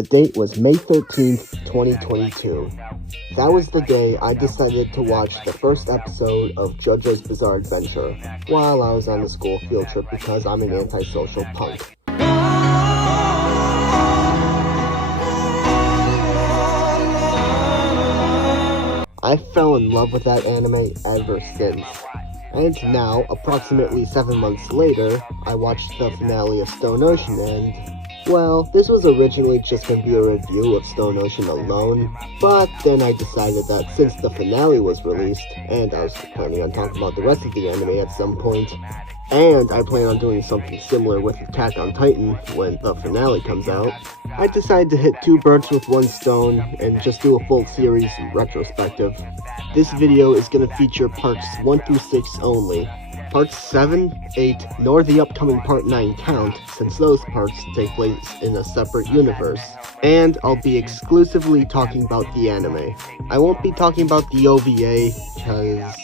The date was May 13th, 2022. That was the day I decided to watch the first episode of JoJo's Bizarre Adventure while I was on a school field trip because I'm an antisocial punk. I fell in love with that anime ever since. And now, approximately 7 months later, I watched the finale of Stone Ocean and, well, this was originally just going to be a review of Stone Ocean alone, but then I decided that since the finale was released, and I was planning on talking about the rest of the anime at some point, and I plan on doing something similar with Attack on Titan when the finale comes out, I decided to hit 2 birds with 1 stone and just do a full series retrospective. This video is going to feature parts 1 through 6 only. Parts 7, 8, nor the upcoming part 9 count, since those parts take place in a separate universe. And I'll be exclusively talking about the anime. I won't be talking about the OVA, because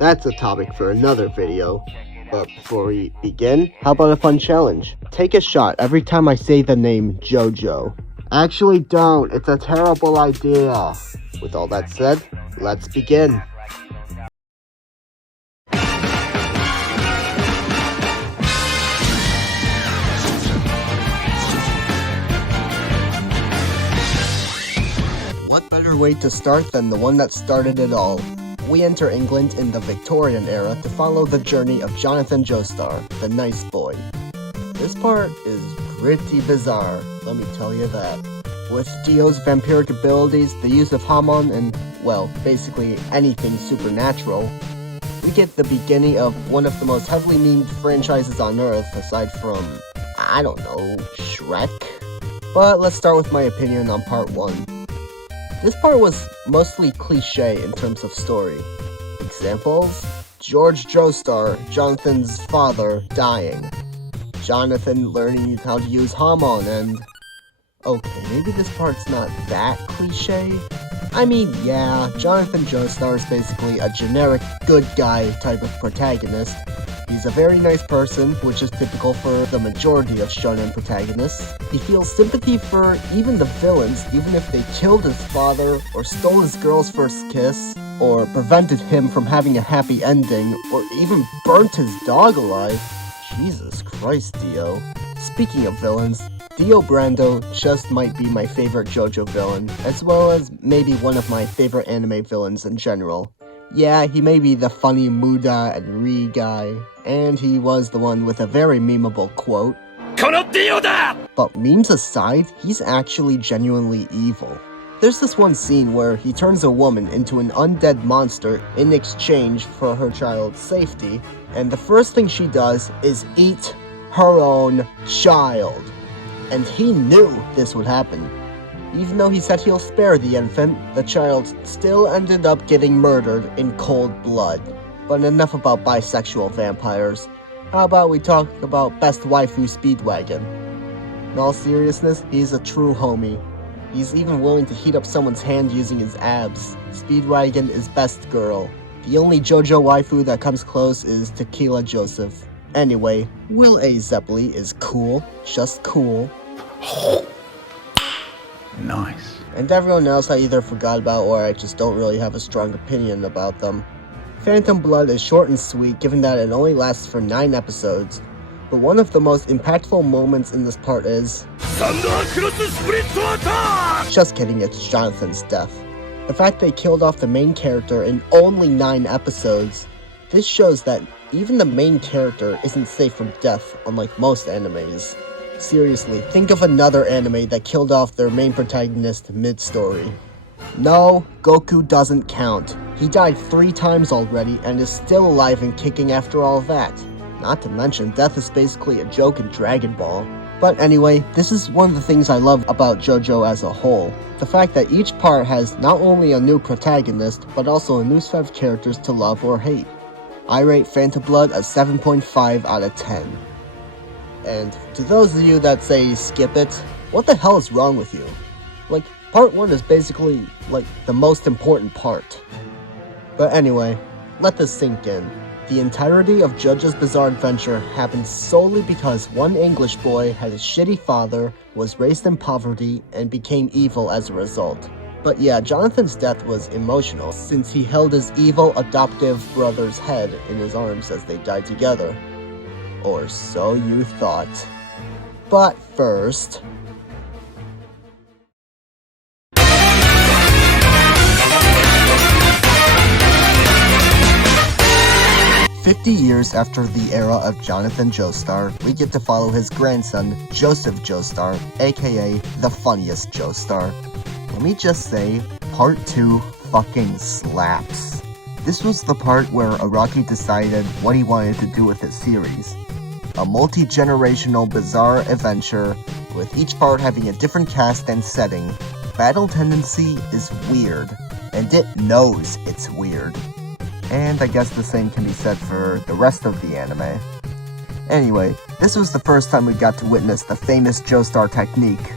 that's a topic for another video. But before we begin, how about a fun challenge? Take a shot every time I say the name JoJo. Actually don't, it's a terrible idea. With all that said, let's begin. What better way to start than the one that started it all? We enter England in the Victorian era to follow the journey of Jonathan Joestar, the nice boy. This part is pretty bizarre, let me tell you that. With Dio's vampiric abilities, the use of Hamon, and, well, basically anything supernatural, we get the beginning of one of the most heavily memed franchises on Earth, aside from, I don't know, Shrek? But let's start with my opinion on part 1. This part was mostly cliche in terms of story. Examples? George Joestar, Jonathan's father, dying. Jonathan learning how to use Hamon and... Okay, maybe this part's not that cliche? I mean, yeah, Jonathan Joestar is basically a generic good guy type of protagonist. He's a very nice person, which is typical for the majority of shonen protagonists. He feels sympathy for even the villains, even if they killed his father, or stole his girl's first kiss, or prevented him from having a happy ending, or even burnt his dog alive. Jesus Christ, Dio. Speaking of villains, Dio Brando just might be my favorite JoJo villain, as well as maybe one of my favorite anime villains in general. Yeah, he may be the funny Muda and Ri guy, and he was the one with a very memeable quote. But memes aside, he's actually genuinely evil. There's this one scene where he turns a woman into an undead monster in exchange for her child's safety, and the first thing she does is eat her own child. And he knew this would happen. Even though he said he'll spare the infant, the child still ended up getting murdered in cold blood. But enough about bisexual vampires. How about we talk about Best Waifu Speedwagon? In all seriousness, he's a true homie. He's even willing to heat up someone's hand using his abs. Speedwagon is best girl. The only JoJo waifu that comes close is Tequila Joseph. Anyway, Will A. Zeppeli is cool, just cool. Nice. And everyone else I either forgot about or I just don't really have a strong opinion about them. Phantom Blood is short and sweet given that it only lasts for 9 episodes, but one of the most impactful moments in this part is... Just kidding, it's Jonathan's death. The fact they killed off the main character in only 9 episodes, this shows that even the main character isn't safe from death unlike most animes. Seriously, think of another anime that killed off their main protagonist mid-story. No, Goku doesn't count. He died 3 times already and is still alive and kicking after all of that. Not to mention, death is basically a joke in Dragon Ball. But anyway, this is one of the things I love about JoJo as a whole. The fact that each part has not only a new protagonist, but also a new set of characters to love or hate. I rate Phantom Blood a 7.5 out of 10. And to those of you that say skip it, what the hell is wrong with you? Like, part 1 is basically, like, the most important part. But anyway, let this sink in. The entirety of JoJo's Bizarre Adventure happened solely because one English boy had a shitty father, was raised in poverty, and became evil as a result. But yeah, Jonathan's death was emotional since he held his evil adoptive brother's head in his arms as they died together. Or so you thought. But first... "50 years after the era of Jonathan Joestar, we get to follow his grandson, Joseph Joestar, aka the funniest Joestar. Let me just say, part 2 fucking slaps. This was the part where Araki decided what he wanted to do with his series. A multi-generational bizarre adventure, with each part having a different cast and setting. Battle tendency is weird, and it knows it's weird. And I guess the same can be said for the rest of the anime. Anyway, this was the first time we got to witness the famous Joestar technique.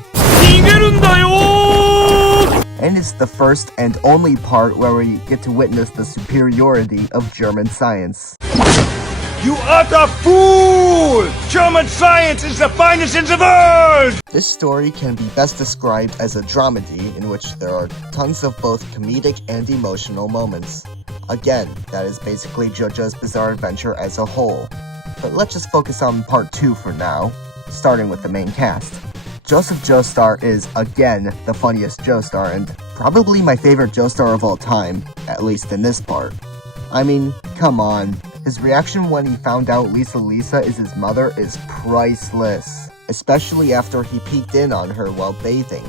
And it's the first and only part where we get to witness the superiority of German science. You utter fool! German science is the finest in the world! This story can be best described as a dramedy in which there are tons of both comedic and emotional moments. Again, that is basically JoJo's Bizarre Adventure as a whole. But let's just focus on part 2 for now, starting with the main cast. Joseph Joestar is, again, the funniest Joestar, and probably my favorite Joestar of all time, at least in this part. I mean, come on. His reaction when he found out Lisa is his mother is priceless, especially after he peeked in on her while bathing.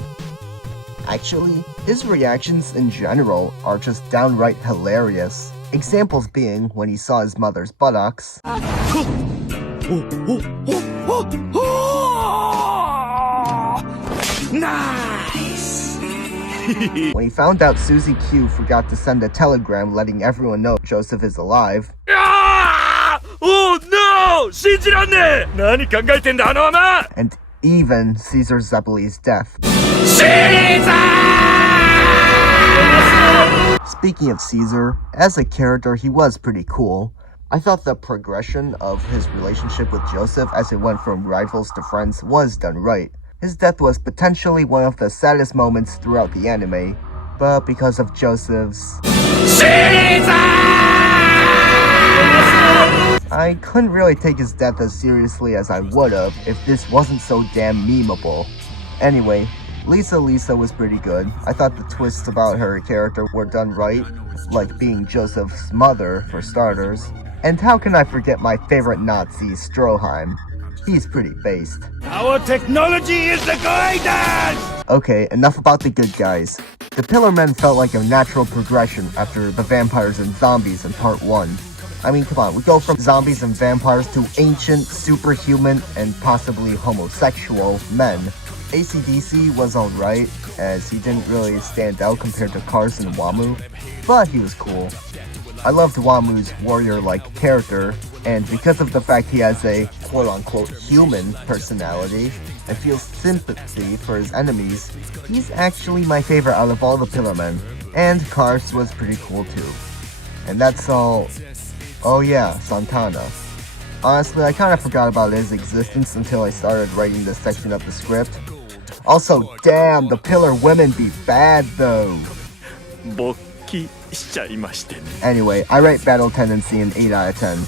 Actually, his reactions in general are just downright hilarious. Examples being when he saw his mother's buttocks, Nice! when he found out Susie Q forgot to send a telegram letting everyone know Joseph is alive, Oh no! 信じらんねえ! 何考えてんだあの甘! and even Caesar Zeppeli's death. Speaking of Caesar, as a character he was pretty cool. I thought the progression of his relationship with Joseph as it went from rivals to friends was done right. His death was potentially one of the saddest moments throughout the anime, but because of Joseph's... I couldn't really take his death as seriously as I would've if this wasn't so damn memeable. Anyway, Lisa was pretty good. I thought the twists about her character were done right, like being Joseph's mother, for starters. And how can I forget my favorite Nazi, Stroheim? He's pretty based. Our technology is the guidance! Okay, enough about the good guys. The Pillar Men felt like a natural progression after the vampires and zombies in part 1. I mean, come on, we go from zombies and vampires to ancient, superhuman, and possibly homosexual men. AC/DC was alright, as he didn't really stand out compared to Cars and Wamu, but he was cool. I loved Wamu's warrior-like character, and because of the fact he has a quote-unquote human personality and feels sympathy for his enemies, he's actually my favorite out of all the Pillar Men. And Cars was pretty cool too. And that's all... Oh yeah, Santana. Honestly, I kinda forgot about his existence until I started writing this section of the script. Also, damn, the Pillar women be bad though. Anyway, I rate Battle Tendency an 8 out of 10.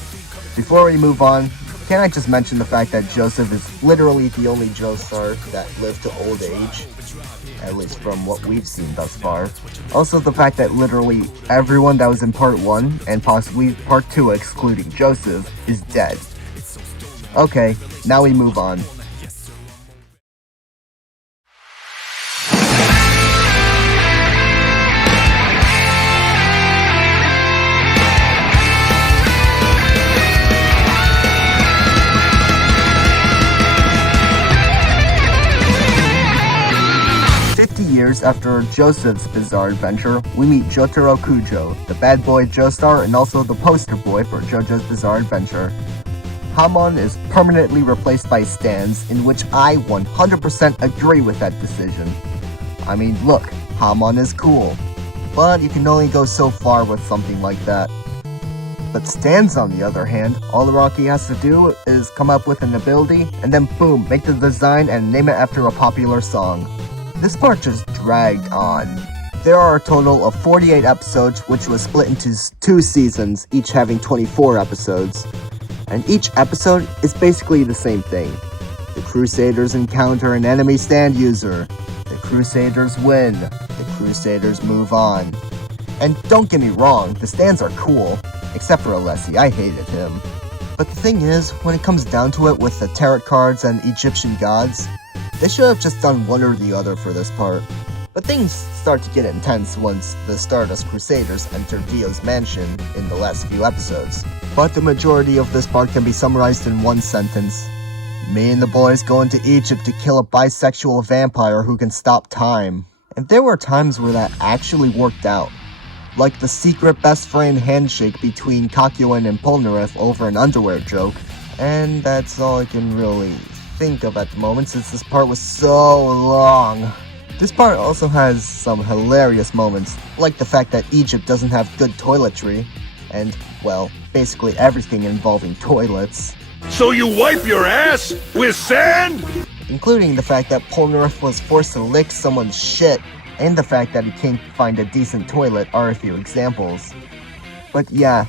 Before we move on, can I just mention the fact that Joseph is literally the only Joestar that lived to old age? At least from what we've seen thus far. Also the fact that literally everyone that was in part 1, and possibly part 2 excluding Joseph, is dead. Okay, now we move on. Years after Joseph's bizarre adventure, we meet Jotaro Kujo, the bad boy Joestar and also the poster boy for JoJo's Bizarre Adventure. Hamon is permanently replaced by Stans, in which I 100% agree with that decision. I mean, look, Hamon is cool, but you can only go so far with something like that. But Stan's on the other hand, all Araki has to do is come up with an ability, and then boom, make the design and name it after a popular song. This part just dragged on. There are a total of 48 episodes, which was split into 2 seasons, each having 24 episodes. And each episode is basically the same thing. The Crusaders encounter an enemy stand user. The Crusaders win. The Crusaders move on. And don't get me wrong, the stands are cool. Except for Alessi, I hated him. But the thing is, when it comes down to it with the tarot cards and Egyptian gods, they should have just done one or the other for this part. But things start to get intense once the Stardust Crusaders enter Dio's mansion in the last few episodes. But the majority of this part can be summarized in one sentence. Me and the boys go into Egypt to kill a bisexual vampire who can stop time. And there were times where that actually worked out. Like the secret best friend handshake between Kakyoin and Polnareff over an underwear joke. And that's all I can really think of at the moment since this part was so long. This part also has some hilarious moments, like the fact that Egypt doesn't have good toiletry, and, well, basically everything involving toilets. So you wipe your ass with sand? Including the fact that Polnareff was forced to lick someone's shit, and the fact that he can't find a decent toilet are a few examples. But yeah,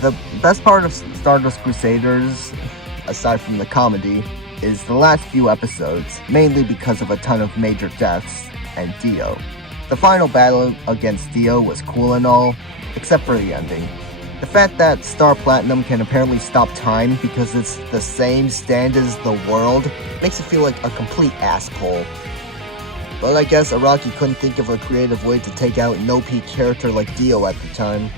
the best part of Stardust Crusaders, aside from the comedy, is the last few episodes, mainly because of a ton of major deaths, and Dio. The final battle against Dio was cool and all, except for the ending. The fact that Star Platinum can apparently stop time because it's the same stand as the world makes it feel like a complete asshole. But I guess Araki couldn't think of a creative way to take out an OP character like Dio at the time.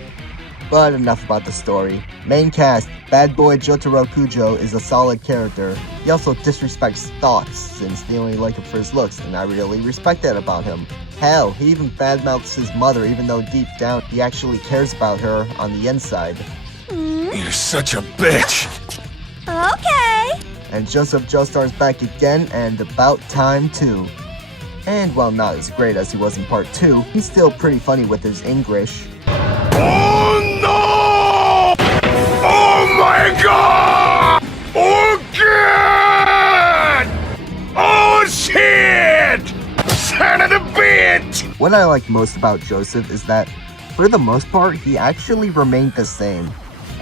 But enough about the story. Main cast, bad boy Jotaro Kujo is a solid character. He also disrespects thoughts since they only like him for his looks, and I really respect that about him. Hell, he even badmouths his mother even though deep down he actually cares about her on the inside. You're such a bitch. Okay. And Joseph Joestar's back again, and about time too. And while not as great as he was in part 2, he's still pretty funny with his English. Oh no! Oh my god! Oh god! Oh shit! Son of a bitch! What I like most about Joseph is that, for the most part, he actually remained the same.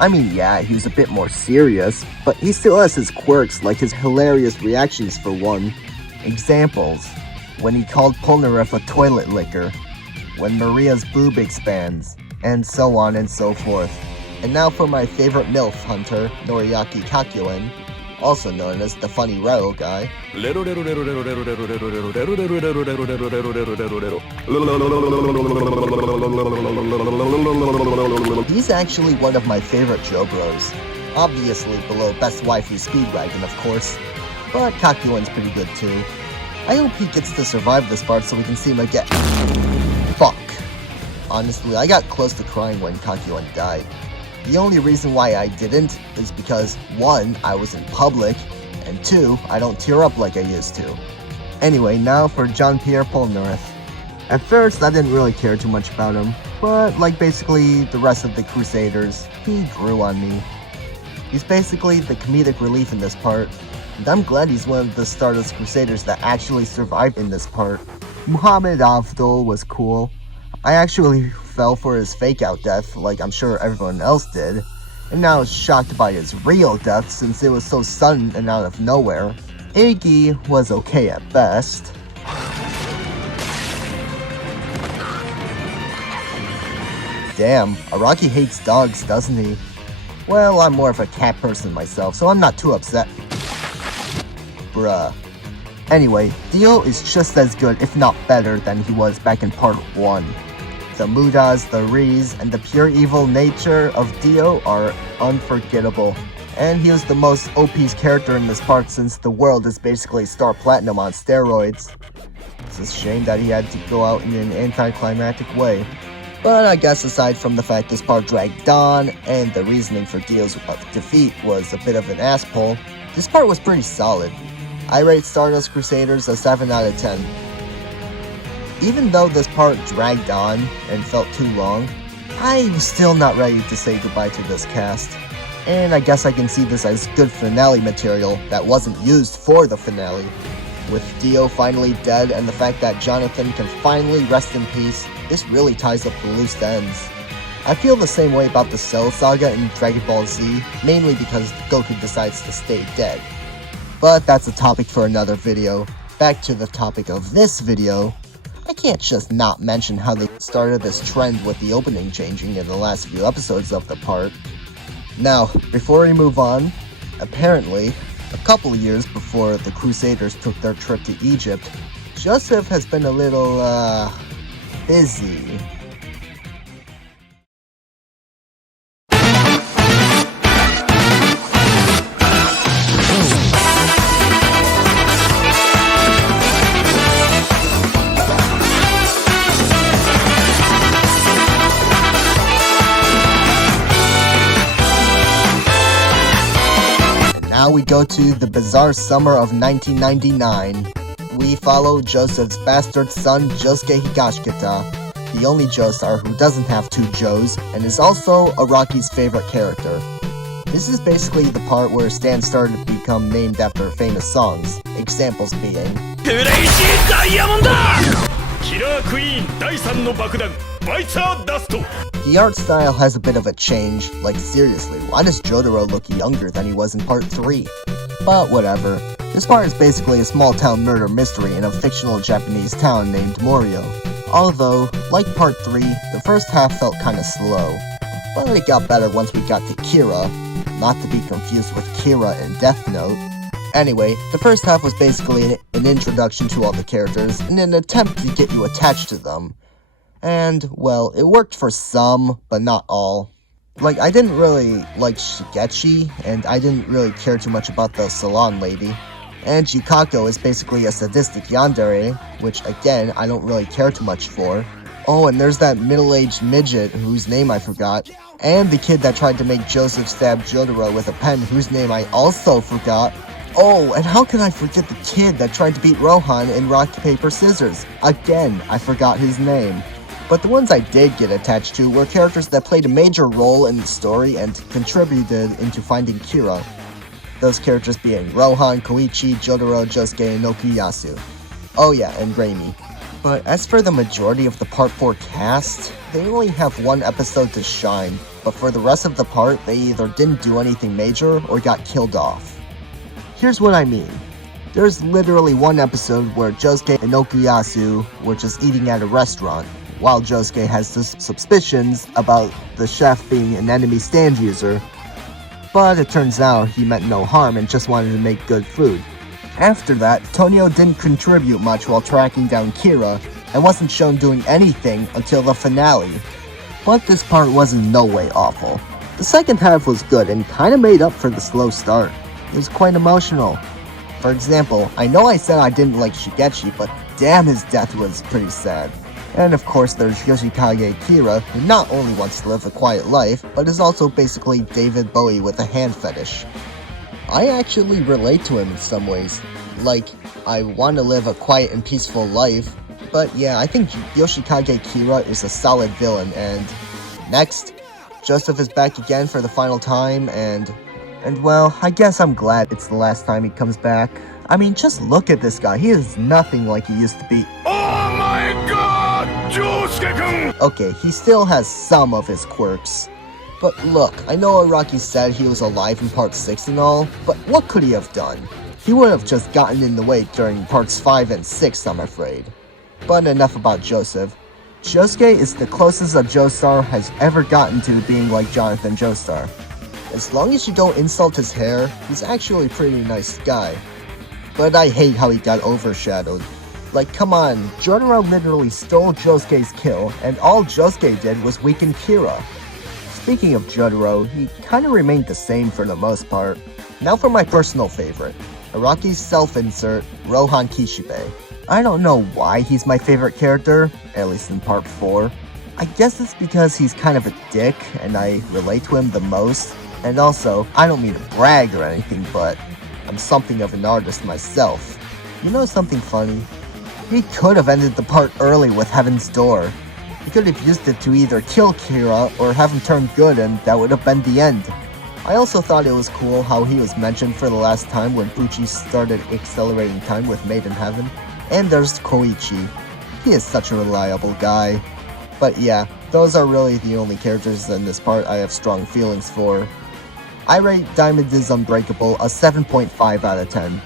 I mean, yeah, he was a bit more serious, but he still has his quirks, like his hilarious reactions for one. Examples: when he called Polnareff a toilet licker, when Maria's boob expands, and so on and so forth. And now for my favorite MILF hunter, Noriaki Kakyoin, also known as the funny Rail guy. He's actually one of my favorite JoBros. Obviously below Best Waifu Speedwagon, of course, but Kakyoin's pretty good too. I hope he gets to survive this part so we can see him again. Fuck. Honestly, I got close to crying when Kakyoin died. The only reason why I didn't is because 1, I was in public, and 2, I don't tear up like I used to. Anyway, now for Jean-Pierre Polnareff. At first, I didn't really care too much about him, but like basically the rest of the Crusaders, he grew on me. He's basically the comedic relief in this part, and I'm glad he's one of the Stardust Crusaders that actually survived in this part. Muhammad Avdol was cool. I actually fell for his fake-out death, like I'm sure everyone else did, and now I was shocked by his real death since it was so sudden and out of nowhere. Iggy was okay at best. Damn, Araki hates dogs, doesn't he? Well, I'm more of a cat person myself, so I'm not too upset. Bruh. Anyway, Dio is just as good, if not better, than he was back in part 1. The Mudas, the Rees, and the pure evil nature of Dio are unforgettable. And he was the most OP's character in this part since the world is basically Star Platinum on steroids. It's a shame that he had to go out in an anticlimactic way. But I guess aside from the fact this part dragged on, and the reasoning for Dio's defeat was a bit of an asshole, this part was pretty solid. I rate Stardust Crusaders a 7 out of 10. Even though this part dragged on and felt too long, I'm still not ready to say goodbye to this cast. And I guess I can see this as good finale material that wasn't used for the finale. With Dio finally dead and the fact that Jonathan can finally rest in peace, this really ties up the loose ends. I feel the same way about the Cell Saga in Dragon Ball Z, mainly because Goku decides to stay dead. But that's a topic for another video. Back to the topic of this video. I can't just not mention how they started this trend with the opening changing in the last few episodes of the part. Now, before we move on, apparently, a couple of years before the Crusaders took their trip to Egypt, Joseph has been a little, busy. Now we go to the bizarre summer of 1999. We follow Joseph's bastard son Josuke Higashikata, the only Joestar who doesn't have two Joes, and is also Araki's favorite character. This is basically the part where Stan started to become named after famous songs, examples being The art style has a bit of a change, like seriously, why does Jotaro look younger than he was in part 3? But whatever, this part is basically a small town murder mystery in a fictional Japanese town named Morio. Although, like part 3, the first half felt kinda slow, but it got better once we got to Kira, not to be confused with Kira in Death Note. Anyway, the first half was basically an introduction to all the characters in an attempt to get you attached to them. And, well, it worked for some, but not all. Like, I didn't really like Shigechi, and I didn't really care too much about the salon lady. And Jikako is basically a sadistic yandere, which, again, I don't really care too much for. Oh, and there's that middle-aged midget whose name I forgot. And the kid that tried to make Joseph stab Jotaro with a pen, whose name I also forgot. Oh, and how can I forget the kid that tried to beat Rohan in Rock, Paper, Scissors? Again, I forgot his name. But the ones I did get attached to were characters that played a major role in the story and contributed into finding Kira. Those characters being Rohan, Koichi, Jotaro, Josuke, and Okuyasu. Oh yeah, and Raimi. But as for the majority of the Part 4 cast, they only have one episode to shine, but for the rest of the part, they either didn't do anything major or got killed off. Here's what I mean. There's literally one episode where Josuke and Okuyasu were just eating at a restaurant, while Josuke has suspicions about the chef being an enemy stand user, but it turns out he meant no harm and just wanted to make good food. After that, Tonio didn't contribute much while tracking down Kira, and wasn't shown doing anything until the finale. But this part was in no way awful. The second half was good and kinda made up for the slow start. It was quite emotional. For example, I know I said I didn't like Shigechi, but damn, his death was pretty sad. And of course there's Yoshikage Kira, who not only wants to live a quiet life, but is also basically David Bowie with a hand fetish. I actually relate to him in some ways. Like, I want to live a quiet and peaceful life, but yeah, I think Yoshikage Kira is a solid villain. And next, Joseph is back again for the final time, and well, I guess I'm glad it's the last time he comes back. I mean, just look at this guy, he is nothing like he used to be. Oh my god, Josuke-kun! Okay, he still has some of his quirks. But look, I know Araki said he was alive in part 6 and all, but what could he have done? He would have just gotten in the way during parts 5 and 6, I'm afraid. But enough about Joseph. Josuke is the closest a Joestar has ever gotten to being like Jonathan Joestar. As long as you don't insult his hair, he's actually a pretty nice guy. But I hate how he got overshadowed. Like, come on, Jotaro literally stole Josuke's kill, and all Josuke did was weaken Kira. Speaking of Jotaro, he kinda remained the same for the most part. Now for my personal favorite, Araki's self-insert, Rohan Kishibe. I don't know why he's my favorite character, at least in part 4. I guess it's because he's kind of a dick, and I relate to him the most. And also, I don't mean to brag or anything, but I'm something of an artist myself. You know something funny? He could have ended the part early with Heaven's Door. He could have used it to either kill Kira or have him turn good, and that would have been the end. I also thought it was cool how he was mentioned for the last time when Pucci started accelerating time with Made in Heaven. And there's Koichi. He is such a reliable guy. But yeah, those are really the only characters in this part I have strong feelings for. I rate Diamond is Unbreakable a 7.5 out of 10.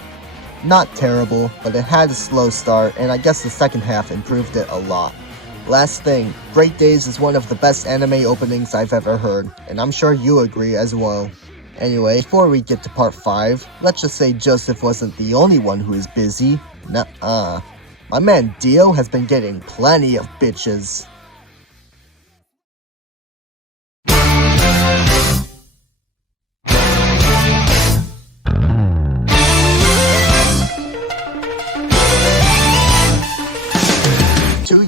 Not terrible, but it had a slow start, and I guess the second half improved it a lot. Last thing, Great Days is one of the best anime openings I've ever heard, and I'm sure you agree as well. Anyway, before we get to part 5, let's just say Joseph wasn't the only one who is busy. Nuh-uh. My man Dio has been getting plenty of bitches.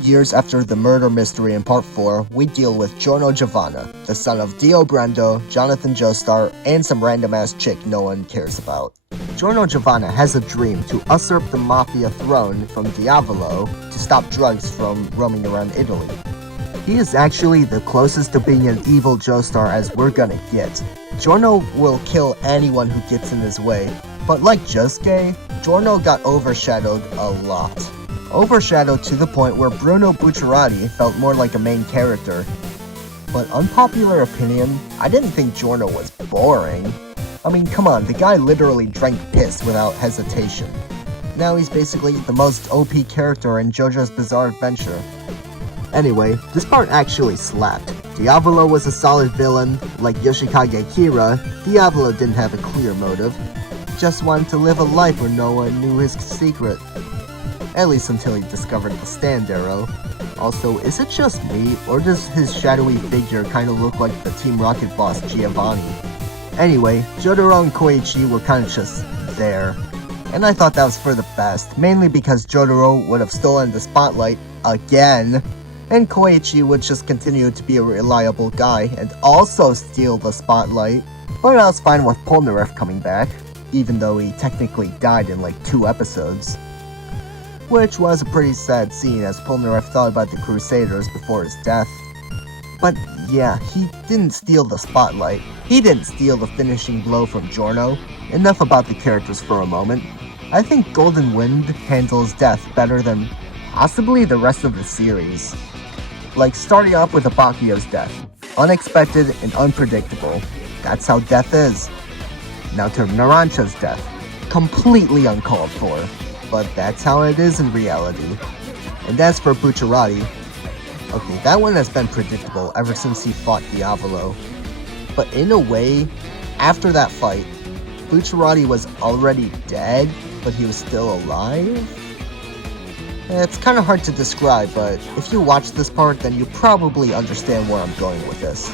Years after the murder mystery in part 4, we deal with Giorno Giovanna, the son of Dio Brando, Jonathan Joestar, and some random ass chick no one cares about. Giorno Giovanna has a dream to usurp the mafia throne from Diavolo to stop drugs from roaming around Italy. He is actually the closest to being an evil Joestar as we're gonna get. Giorno will kill anyone who gets in his way, but like Josuke, Giorno got overshadowed a lot. Overshadowed to the point where Bruno Bucciarati felt more like a main character. But unpopular opinion, I didn't think Giorno was boring. I mean, come on, the guy literally drank piss without hesitation. Now he's basically the most OP character in JoJo's Bizarre Adventure. Anyway, this part actually slapped. Diavolo was a solid villain. Like Yoshikage Kira, Diavolo didn't have a clear motive. Just wanted to live a life where no one knew his secret. At least until he discovered the stand arrow. Also, is it just me, or does his shadowy figure kinda look like the Team Rocket boss Giovanni? Anyway, Jotaro and Koichi were kinda just there. And I thought that was for the best, mainly because Jotaro would have stolen the spotlight again, and Koichi would just continue to be a reliable guy and also steal the spotlight. But I was fine with Polnareff coming back, even though he technically died in like 2 episodes. Which was a pretty sad scene as Polnareff thought about the Crusaders before his death. But yeah, he didn't steal the spotlight. He didn't steal the finishing blow from Giorno. Enough about the characters for a moment. I think Golden Wind handles death better than possibly the rest of the series. Like starting off with Abbacchio's death. Unexpected and unpredictable. That's how death is. Now to Narancia's death. Completely uncalled for. But that's how it is in reality. And as for Bucciarati, okay, that one has been predictable ever since he fought Diavolo. But in a way, after that fight, Bucciarati was already dead, but he was still alive? It's kinda hard to describe, but if you watch this part, then you probably understand where I'm going with this.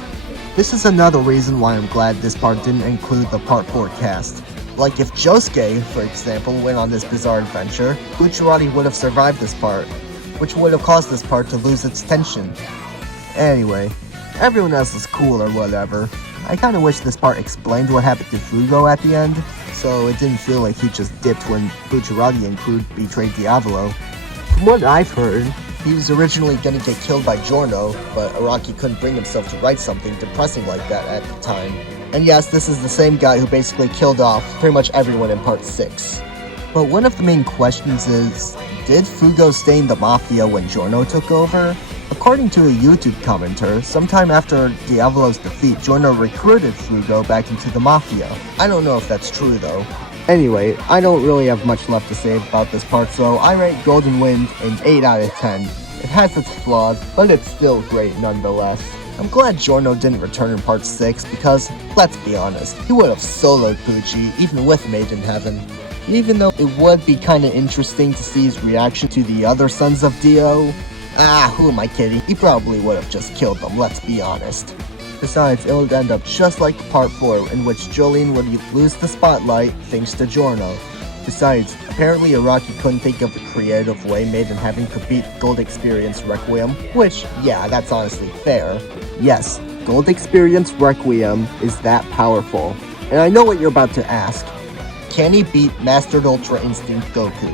This is another reason why I'm glad this part didn't include the part 4 cast. Like if Josuke, for example, went on this bizarre adventure, Bucciarati would have survived this part, which would have caused this part to lose its tension. Anyway, everyone else is cool or whatever. I kinda wish this part explained what happened to Fugo at the end, so it didn't feel like he just dipped when Bucciarati and crew betrayed Diavolo. From what I've heard, he was originally gonna get killed by Giorno, but Araki couldn't bring himself to write something depressing like that at the time. And yes, this is the same guy who basically killed off pretty much everyone in part 6. But one of the main questions is, did Fugo stay in the Mafia when Giorno took over? According to a YouTube commenter, sometime after Diavolo's defeat, Giorno recruited Fugo back into the Mafia. I don't know if that's true though. Anyway, I don't really have much left to say about this part, so I rate Golden Wind an 8 out of 10. It has its flaws, but it's still great nonetheless. I'm glad Giorno didn't return in part 6 because, let's be honest, he would have soloed Pucci even with Made in Heaven. Even though it would be kinda interesting to see his reaction to the other sons of Dio. Who am I kidding? He probably would have just killed them, let's be honest. Besides, it would end up just like part 4, in which Jolene would lose the spotlight thanks to Giorno. Besides, apparently Araki couldn't think of a creative way Made in Heaven could beat Gold Experience Requiem, which, yeah, that's honestly fair. Yes, Gold Experience Requiem is that powerful. And I know what you're about to ask. Can he beat Mastered Ultra Instinct Goku?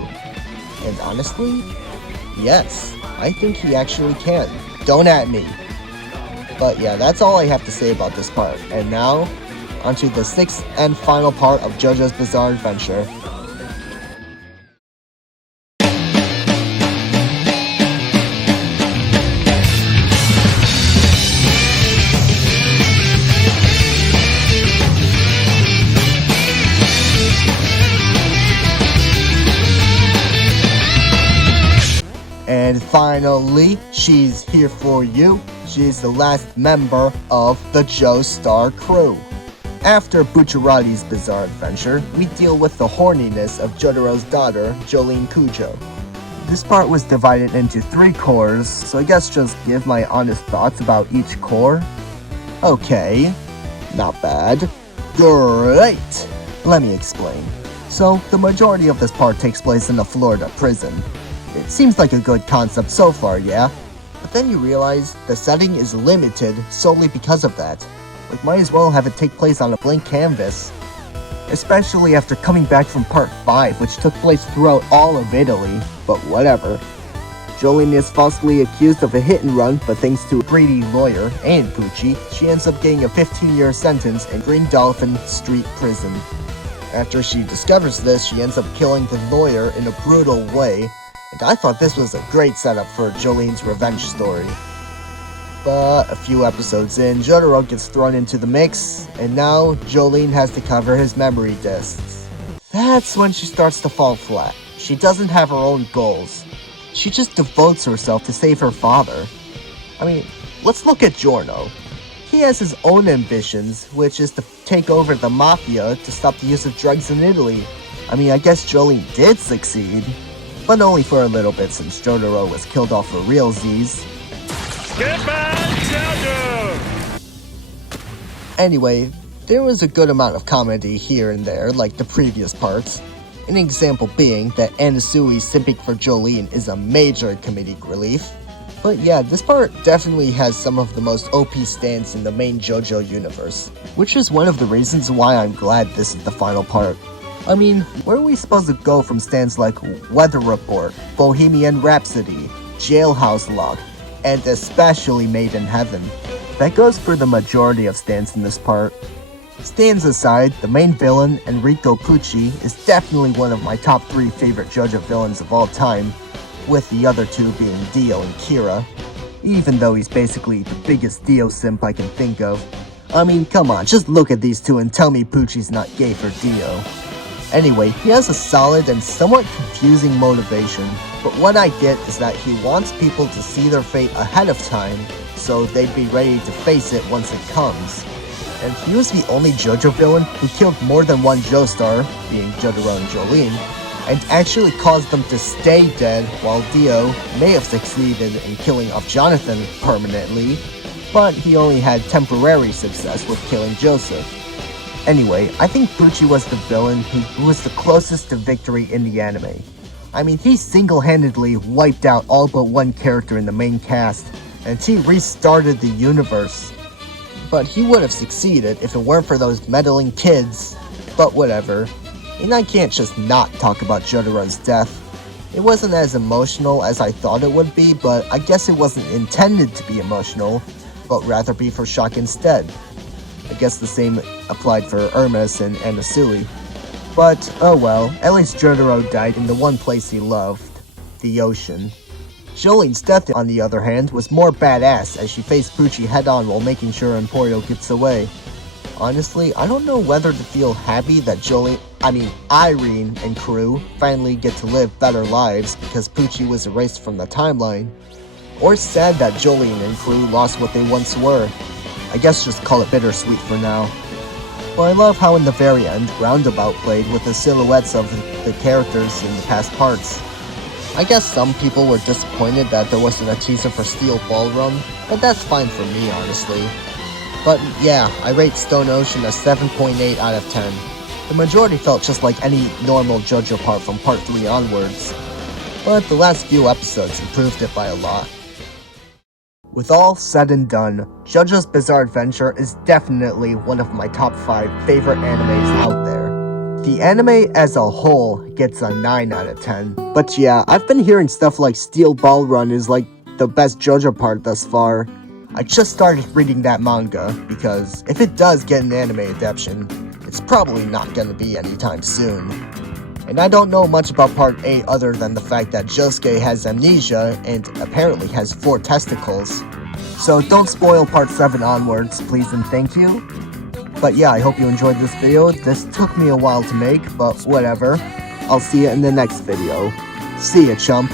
And honestly, yes, I think he actually can. don't at me. But yeah, that's all I have to say about this part. And now, onto the 6th and final part of JoJo's Bizarre Adventure. And finally, she's here for you. She's the last member of the Joestar crew. After Bucciarati's bizarre adventure, we deal with the horniness of Jotaro's daughter, Jolene Cujo. This part was divided into 3 cores, so I guess just give my honest thoughts about each core. Okay, not bad. Great! Let me explain. So, the majority of this part takes place in a Florida prison. It seems like a good concept so far, yeah? But then you realize the setting is limited solely because of that. Like, might as well have it take place on a blank canvas. Especially after coming back from part 5, which took place throughout all of Italy, but whatever. Jolene is falsely accused of a hit and run, but thanks to a greedy lawyer and Pucci, she ends up getting a 15-year sentence in Green Dolphin Street Prison. After she discovers this, she ends up killing the lawyer in a brutal way, and I thought this was a great setup for Jolene's revenge story. But a few episodes in, Jotaro gets thrown into the mix, and now Jolene has to cover his memory disks. That's when she starts to fall flat. She doesn't have her own goals. She just devotes herself to save her father. I mean, let's look at Giorno. He has his own ambitions, which is to take over the mafia to stop the use of drugs in Italy. I mean, I guess Jolene did succeed, but only for a little bit since Jotaro was killed off for realsies. Goodbye, JoJo! Anyway, there was a good amount of comedy here and there, like the previous parts. An example being that Anasui simping for Jolene is a major comedic relief. But yeah, this part definitely has some of the most OP stands in the main JoJo universe, which is one of the reasons why I'm glad this is the final part. I mean, where are we supposed to go from stands like Weather Report, Bohemian Rhapsody, Jailhouse Lock, and especially Made in Heaven? That goes for the majority of stands in this part. Stands aside, the main villain, Enrico Pucci, is definitely one of my top 3 favorite JoJo villains of all time, with the other 2 being Dio and Kira, even though he's basically the biggest Dio simp I can think of. I mean, come on, just look at these 2 and tell me Pucci's not gay for Dio. Anyway, he has a solid and somewhat confusing motivation, but what I get is that he wants people to see their fate ahead of time, so they'd be ready to face it once it comes. And he was the only JoJo villain who killed more than one Joestar, being Jotaro and Jolene, and actually caused them to stay dead, while Dio may have succeeded in killing off Jonathan permanently, but he only had temporary success with killing Joseph. Anyway, I think Pucci was the villain who was the closest to victory in the anime. I mean, he single-handedly wiped out all but one character in the main cast, and he restarted the universe. But he would have succeeded if it weren't for those meddling kids. But whatever. And I can't just not talk about Jotaro's death. It wasn't as emotional as I thought it would be, but I guess it wasn't intended to be emotional, but rather be for shock instead. I guess the same applied for Hermes and Anasui. But, oh well, at least Jotaro died in the one place he loved, the ocean. Jolene's death, on the other hand, was more badass as she faced Pucci head-on while making sure Emporio gets away. Honestly, I don't know whether to feel happy that Irene and crew finally get to live better lives because Pucci was erased from the timeline, or sad that Jolene and crew lost what they once were. I guess just call it bittersweet for now. But I love how in the very end, Roundabout played with the silhouettes of the characters in the past parts. I guess some people were disappointed that there wasn't a teaser for Steel Ballroom, but that's fine for me, honestly. But yeah, I rate Stone Ocean a 7.8 out of 10. The majority felt just like any normal JoJo part from part 3 onwards, but the last few episodes improved it by a lot. With all said and done, JoJo's Bizarre Adventure is definitely one of my top 5 favorite animes out there. The anime as a whole gets a 9 out of 10. But yeah, I've been hearing stuff like Steel Ball Run is like the best JoJo part thus far. I just started reading that manga, because if it does get an anime adaptation, it's probably not gonna be anytime soon. And I don't know much about part 8 other than the fact that Josuke has amnesia and apparently has 4 testicles. So don't spoil part 7 onwards, please and thank you. But yeah, I hope you enjoyed this video. This took me a while to make, but whatever. I'll see you in the next video. See ya, chump.